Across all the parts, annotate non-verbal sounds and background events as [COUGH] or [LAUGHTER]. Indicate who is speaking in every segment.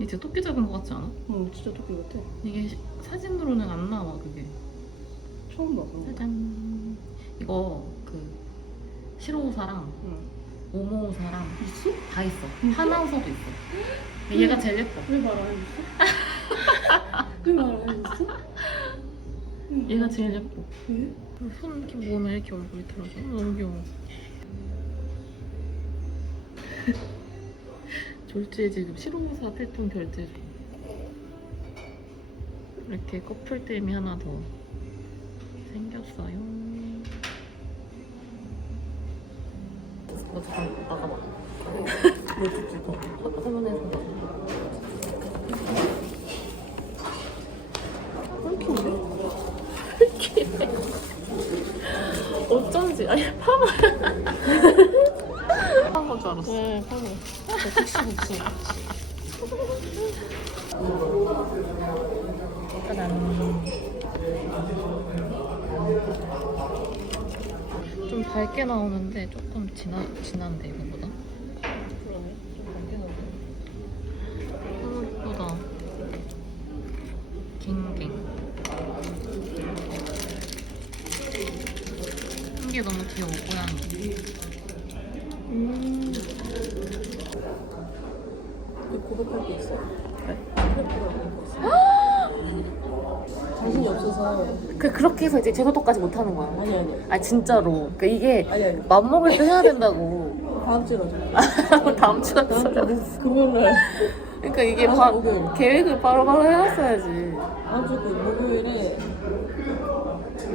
Speaker 1: 이제 토끼 잡은 거 같지 않아?
Speaker 2: 응 진짜 토끼 같아.
Speaker 1: 이게 시- 사진으로는 안 나와 그게.
Speaker 2: 처음 봐. 그런 거.
Speaker 1: 짜잔. 이거 그 시로우사랑
Speaker 2: 응.
Speaker 1: 오모우사랑
Speaker 2: 있어?
Speaker 1: 다 있어.
Speaker 2: 진짜?
Speaker 1: 하나우사도 있어. 얘가 제일 예뻐.
Speaker 2: 왜 말 안 해줬어? [LAUGHS] 왜 말 안 해줬어? 응.
Speaker 1: 얘가 제일 예뻐.
Speaker 2: 왜?
Speaker 1: 손 이렇게 모으면 이렇게 얼굴이 들어져. 너무 귀여워. 졸지에 지금 시로우사 필통 결제 중. 이렇게 커플템이 하나 더 생겼어요. 너 잠깐 나가봐. 화면에서? 어쩐지 아니 파마 줄 알았어.
Speaker 2: 네, 파마. 혹시 혹시.
Speaker 1: 좀 밝게 나오는데 조금 진하, 진한데 이거보다
Speaker 2: 그러네. 좀 밝게 나오네.
Speaker 1: 예쁘다 갱갱 이게 너무 귀여워 고양이
Speaker 2: 음. 그 고백할 게 있어.
Speaker 1: 왜?
Speaker 2: 스크래프가 있는 거 자신이 없어서.
Speaker 1: 그, 그렇게 해서 이제 제도도까지 못 하는 거야
Speaker 2: 아니, 아니.
Speaker 1: 아 진짜로 그러니까 이게
Speaker 2: 아니, 아니.
Speaker 1: 맘 먹을 때 해야 된다고 [LAUGHS]
Speaker 2: 다음 가자. [LAUGHS]
Speaker 1: 다음 주에
Speaker 2: 다음 주 금요일날.
Speaker 1: 그러니까 이게
Speaker 2: 아,
Speaker 1: 바,
Speaker 2: 목요일.
Speaker 1: 계획을 바로바로 해놨어야지
Speaker 2: 다음 주그 목요일에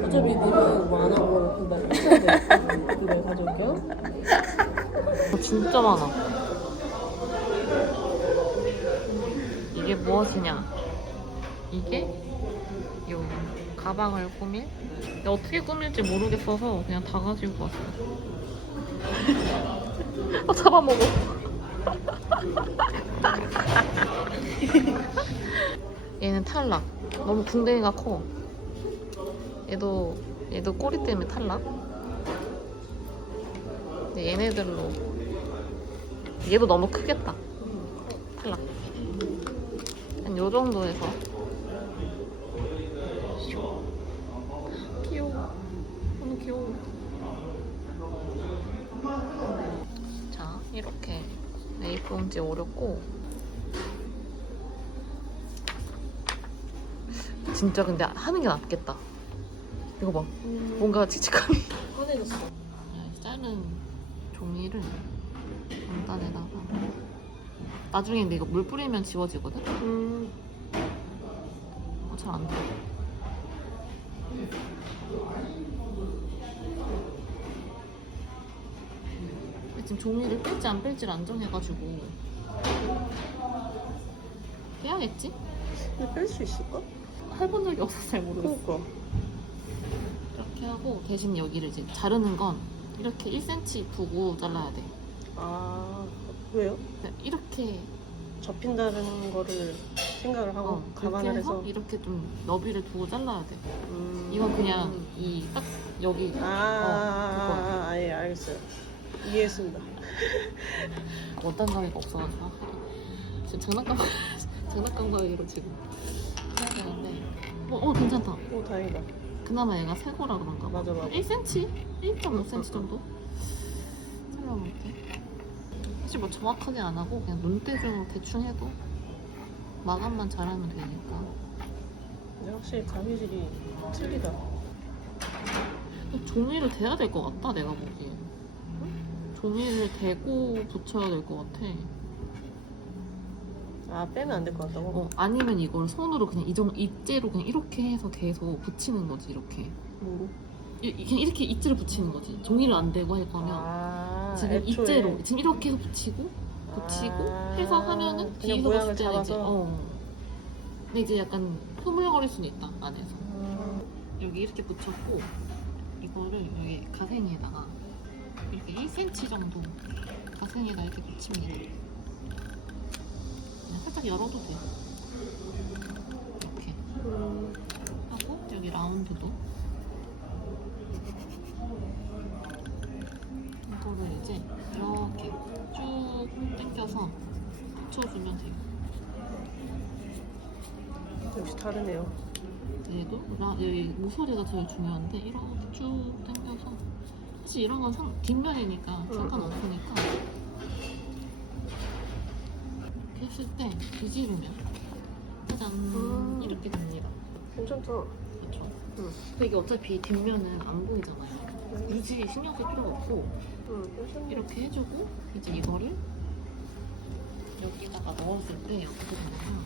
Speaker 2: 어차피 님은 뭐안 하고 그날. 그걸 가져올게요.
Speaker 1: 어, 진짜 많아. 이게 무엇이냐? 이게 요 가방을 꾸밀? 근데 어떻게 꾸밀지 모르겠어서 그냥 다 가지고 왔어. [LAUGHS] 아 잡아먹어. 얘는 탈락. 너무 궁뎅이가 커. 얘도 얘도 꼬리 때문에 탈락. 근데 얘네들로 얘도 너무 크겠다 탈락 한 요 정도에서 귀여워 너무 귀여워 자 이렇게 A4 용지에 오렸고 진짜 근데 하는 게 낫겠다 이거 봐 뭔가 칙칙함이
Speaker 2: 화내졌어.
Speaker 1: 자른 종이를 원단에다가 나중에 근데 이거 물 뿌리면 지워지거든?
Speaker 2: 음.
Speaker 1: 어, 잘안 돼. 지금 종이를 뺄지 안 뺄지를 안 정해가지고 빼야겠지?
Speaker 2: 뺄수 있을까?
Speaker 1: 해본 적이 없어서 잘 모르겠어.
Speaker 2: 그러니까.
Speaker 1: 이렇게 하고 대신 여기를 이제 자르는 건 이렇게 1cm 두고 잘라야 돼.
Speaker 2: 아, 왜요?
Speaker 1: 그냥 이렇게
Speaker 2: 접힌다는 거를 생각을 하고
Speaker 1: 어,
Speaker 2: 감안을
Speaker 1: 해서
Speaker 2: 해서.
Speaker 1: 이렇게 좀 너비를 두고 잘라야 돼.
Speaker 2: 음.
Speaker 1: 이건 그냥 이 딱 여기
Speaker 2: 아, 아, 아, 예, 알겠어요. 이해했습니다.
Speaker 1: 원단 가위가 없어가지고 지금 장난감 [LAUGHS] 장난감 가위로 지금 해야 되는데 어, 어 괜찮다.
Speaker 2: 오, 다행이다.
Speaker 1: 그나마 얘가 새 거라 그런가 봐.
Speaker 2: 맞아, 맞아.
Speaker 1: 1cm? 1.5cm 정도? 잘라볼게. 사실 뭐 정확하게 안 하고 그냥 눈대중으로 대충 해도 마감만 잘하면 되니까.
Speaker 2: 근데 확실히 가위질이 틀리다.
Speaker 1: 종이를 대야 될 것 같다 내가 보기엔 종이를 대고 붙여야 될 것 같아
Speaker 2: 아, 빼면 안 될 것 같다고?
Speaker 1: 어, 아니면 이걸 손으로 그냥 이정 입제로 그냥 이렇게 해서 계속 붙이는 거지 이렇게
Speaker 2: 뭐로?
Speaker 1: 이, 이- 그냥 이렇게 입제를 붙이는 거지 종이를 안 대고 할 거면
Speaker 2: 아,
Speaker 1: 지금
Speaker 2: 애초에.
Speaker 1: 입제로 지금 이렇게 해서 붙이고 붙이고
Speaker 2: 아,
Speaker 1: 해서 하면은 뒤에서 봤을 때는 이제. 어 근데 이제 약간 흐물거릴 수는 있다 안에서
Speaker 2: 음,
Speaker 1: 여기 이렇게 붙였고 이거를 여기 가생이에다가 이렇게 1cm 정도 가생에다 이렇게. 그냥 살짝 열어도 돼. 이렇게
Speaker 2: 음,
Speaker 1: 하고 여기 라운드도 이거를 이제 이렇게 쭉 당겨서 붙여주면 돼요.
Speaker 2: 역시 다르네요.
Speaker 1: 얘도 라, 여기 모서리가 제일 중요한데 이렇게 쭉 당겨서 사실 이런 건 상, 뒷면이니까
Speaker 2: 응,
Speaker 1: 상관없으니까 이렇게 했을 때 뒤집으면 짜잔
Speaker 2: 음.
Speaker 1: 이렇게 됩니다
Speaker 2: 괜찮다.
Speaker 1: 그렇죠?
Speaker 2: 응.
Speaker 1: 근데 이게 어차피 뒷면은 안 보이잖아요 굳이 신경 쓸 필요가 없고
Speaker 2: 응.
Speaker 1: 이렇게 해주고 이제 이거를 여기다가 넣었을 때 어떻게 되냐면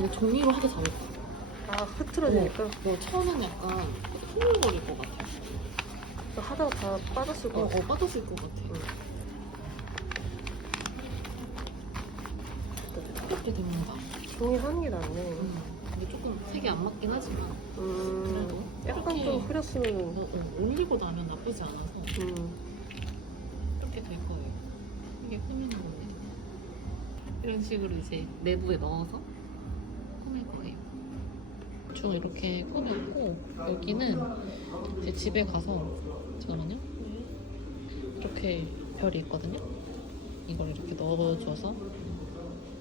Speaker 1: 이거 종이로 하기 잘했어.
Speaker 2: 아, 흐트러지니까.
Speaker 1: 뭐 처음엔 약간 흐물거릴 것 같아.
Speaker 2: 하다가 다 빠졌을
Speaker 1: 어, 것어
Speaker 2: 같아.
Speaker 1: 빠졌을 것 같아. 이렇게 됩니다.
Speaker 2: 종이 하는 게 낫네.
Speaker 1: 음. 근데 조금 색이 안 맞긴 하지만
Speaker 2: 음,
Speaker 1: 그래도
Speaker 2: 약간
Speaker 1: 이렇게-
Speaker 2: 좀
Speaker 1: 어,
Speaker 2: 흐렸으면.
Speaker 1: 어, 올리고 나면 나쁘지 않아서
Speaker 2: 음,
Speaker 1: 이렇게 될 거예요. 이게 꾸미는 거예요. 이런 식으로 이제 내부에 넣어서. 쭉 이렇게 꾸몄고 여기는 제 집에 가서 잠깐만요. 이렇게 별이 있거든요. 이걸 이렇게 넣어줘서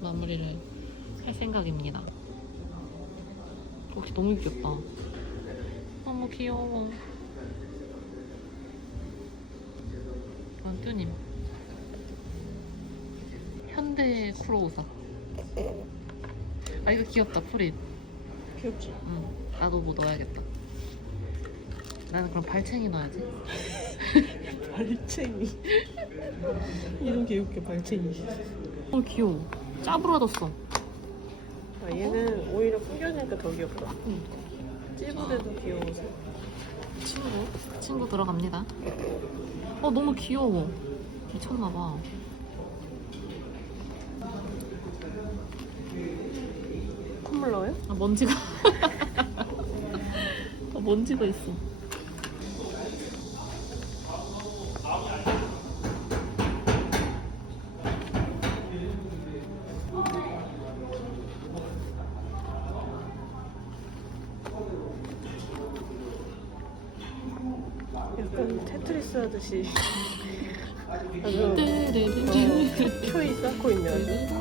Speaker 1: 마무리를 할 생각입니다. 혹시 너무 귀엽다. 너무 귀여워. 완뚜님. 현대 쿠로우사. 아 이거 귀엽다 프릿.
Speaker 2: 귀엽지?
Speaker 1: 응. 나도 뭐 넣어야겠다. 나는 그럼 발챙이 넣어야지. [LAUGHS]
Speaker 2: 발챙이. [LAUGHS] 이름 개웃겨, 발챙이.
Speaker 1: 어 귀여워. 짜부러졌어.
Speaker 2: 아, 얘는 오히려 구겨지니까 더 귀엽다.
Speaker 1: 응.
Speaker 2: 찌부대도 귀여워서.
Speaker 1: 친구. 친구 들어갑니다. 어 너무 귀여워. 미쳤나봐.
Speaker 2: 콧물 나와요?
Speaker 1: 아 먼지가. 아, 먼지가 있어.
Speaker 2: 약간 테트리스 하듯이
Speaker 1: 네,
Speaker 2: 아주 어,
Speaker 1: 떼레레레.
Speaker 2: 표이 쌓고 있네 아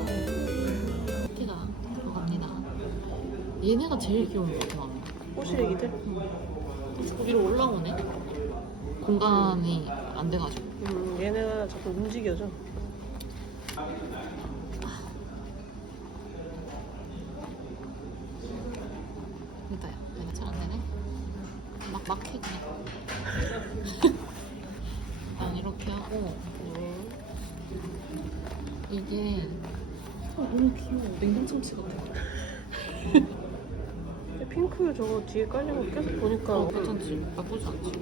Speaker 1: 얘네가 제일 귀여운 것 같아. 나는.
Speaker 2: 꼬시래기들?
Speaker 1: 위로 올라오네. 공간이 안 돼가지고.
Speaker 2: 음, 얘네가 자꾸 움직여져.
Speaker 1: 그러니까요. 내가 잘 안 되네. 막 막히네. 일단 [LAUGHS] 이렇게 하고
Speaker 2: 네.
Speaker 1: 이게 어, 너무 귀여워. 냉동 참치 같아. [LAUGHS]
Speaker 2: 핑크 저거 뒤에 깔린 거 계속 보니까
Speaker 1: 어, 괜찮지? 나쁘지 않지?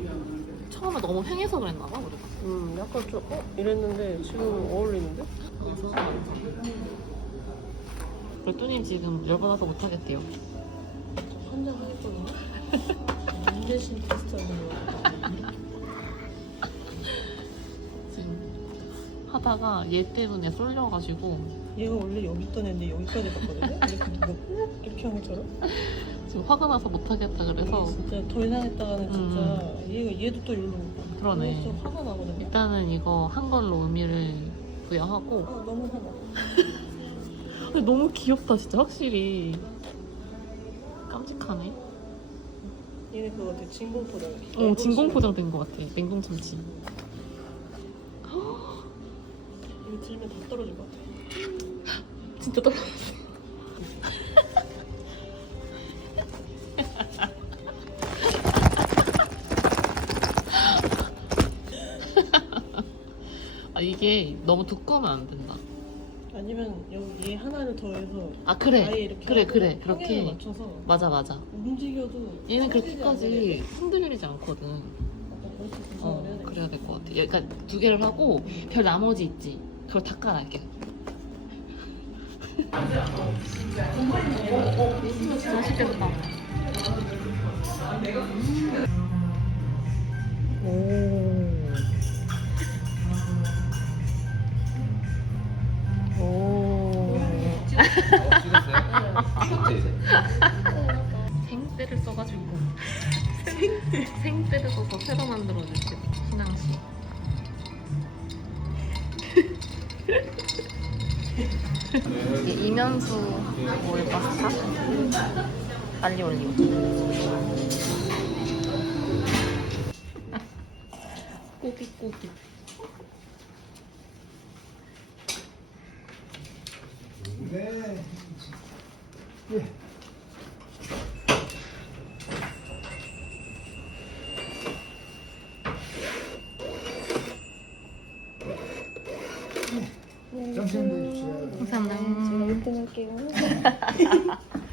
Speaker 1: 처음에 너무 횡해서 그랬나 봐 우리가.
Speaker 2: 음, 약간 좀 어? 이랬는데 지금 어울리는데?
Speaker 1: 그래서 별도님 지금 열받아서 못하겠대요.
Speaker 2: 한잔 하거든요. 문대신 비슷한 거.
Speaker 1: 지금 하다가 얘 때문에 쏠려가지고
Speaker 2: 얘가 원래 여기 있던 애인데 여기까지 갔거든요. 이렇게 이렇게 한 것처럼.
Speaker 1: 지금 화가 나서 못하겠다 그래서
Speaker 2: 진짜 더 이상 했다가는 진짜 얘가 얘도 또 이러고.
Speaker 1: 그러네.
Speaker 2: 좀 화가 나거든요.
Speaker 1: 일단은 이거 한 걸로 의미를 부여하고
Speaker 2: 아, 너무 화나.
Speaker 1: 근데 [LAUGHS] 너무 귀엽다 진짜 확실히 깜찍하네
Speaker 2: 얘네 그거 같아. 진공 포장.
Speaker 1: 어 진공 포장된 것 같아 냉동 참치 [GASPS]
Speaker 2: 이거 들면 다 떨어질 것 같아.
Speaker 1: 진짜 떨어 아 이게 너무 두꺼우면 안 된다.
Speaker 2: 아니면 여기 얘 하나를 더해서
Speaker 1: 아
Speaker 2: 아예
Speaker 1: 그래
Speaker 2: 이렇게
Speaker 1: 그래
Speaker 2: 하고
Speaker 1: 그래. 그렇게.
Speaker 2: 맞춰서
Speaker 1: 맞아 맞아.
Speaker 2: 움직여도
Speaker 1: 얘는 그렇게까지 흔들리지 않거든. 어
Speaker 2: 돼.
Speaker 1: 그래야 될 것 같아. 그러니까 두 개를 하고 별 나머지 있지. 그걸 다 깔아할게. 맛있겠다 오. 생떼를 써가지고 [LAUGHS] 생떼를 써서 새로 만들어주시고 신앙시 이게 이면수 오일 파스타? 알리 올리오 꼬깃꼬깃
Speaker 3: 점심 드십시오.
Speaker 1: 감사합니다
Speaker 2: 제가 1등 할게요. [LAUGHS]